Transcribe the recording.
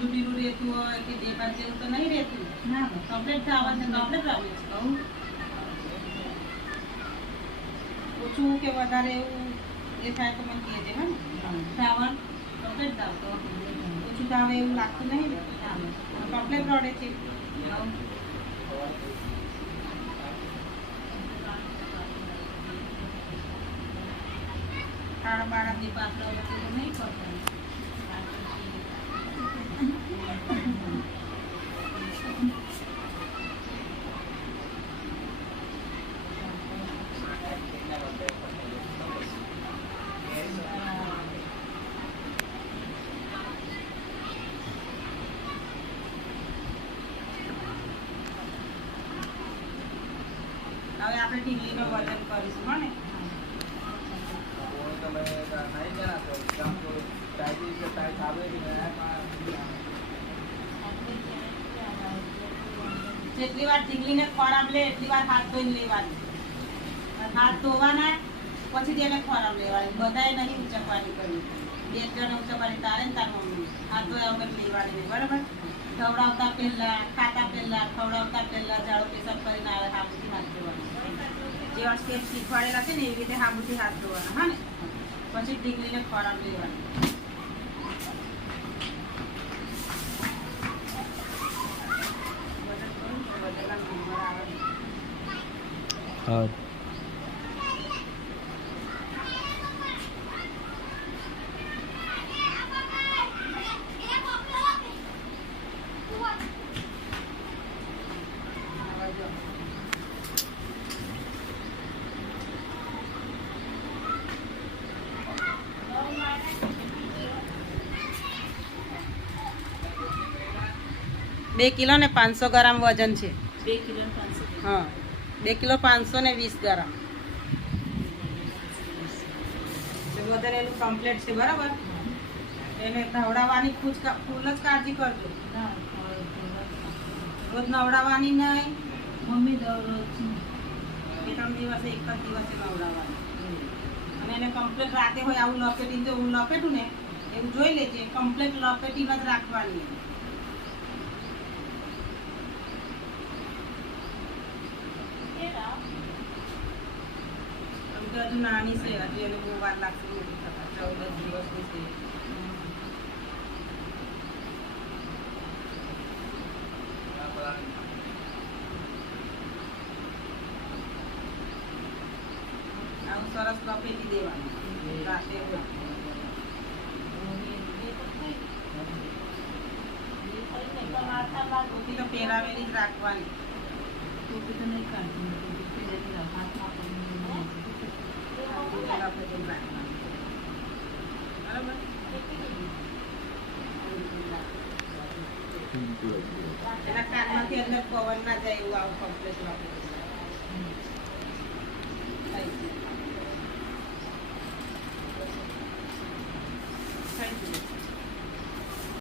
ઢીલું ઢીલું રહેતું હોય કે દેખાડ જેવું તો નહીં રહેતું ના કમ્પ્લીટ થવા છે કમ્પ્લીટ આવે છે કહું ઓછું કે વધારે એવું એ થાય તો મને કહેજે હા ને ધાવણ કમ્પ્લીટ ધાવ તો ઓછું ધાવે એવું લાગતું નહીં ને કમ્પ્લીટ રડે છે કાળા બાળકની પાત્ર નહીં કરતા હવે આપણે ઢીંગલીનું વજન કરીશું હા ને જેટલી વાર ઢીંગલીને ખોરાક લે એટલી વાર હાથ ધોઈને લેવાની હાથ ધોવાના પછી તેને ખોરાક લેવાની બધાએ નહીં ઉચકવાની કરવી 2 જણ ઉચકવાની તારે ને તાર મમ્મી હાથ ધોયા વગર લેવાની નહીં બરાબર ખવડાવતા પહેલા ખાતા પહેલા ખવડાવતા પહેલા ઝાડુ પેશાબ કરીને આવે હાથથી હાથ ધોવાના જેવા સ્ટેપ શીખવાડેલા છે ને એવી રીતે હાથથી હાથ ધોવાના હા ને પછી ઢીંગલીને ખોરાક લેવાની હા બે કિલો ને 500 ગ્રામ વજન છે 2 કિલો 500 હા 2 કિલો 520 ગ્રામ વજન એનું કમ્પ્લીટ છે બરાબર એને નવડાવવાની ફૂલ જ કાળજી કરજો રોજ નવડાવવાની નહીં મમ્મી દરરોજ 2-3 દિવસે એક જ દિવસે નવડાવવાની અને એને કમ્પ્લીટ રાતે હોય આવું લપેટીને જો હું લપેટું ને એવું જોઈ લેજે કમ્પ્લીટ લપેટીને જ રાખવાની હજુ નાની છે હજુ એને બહુ વાર લાગશે મોટી થતા 14 દિવસની છે આવું સરસ લપેટી દેવાનું રાતે ટોપી તો પહેરાવેલી જ રાખવાની ટોપી તો નહીં કાઢતી હાથમાં એના કાનમાંથી અંદર પવન ના જાય એવું આવું કમ્પ્લેટ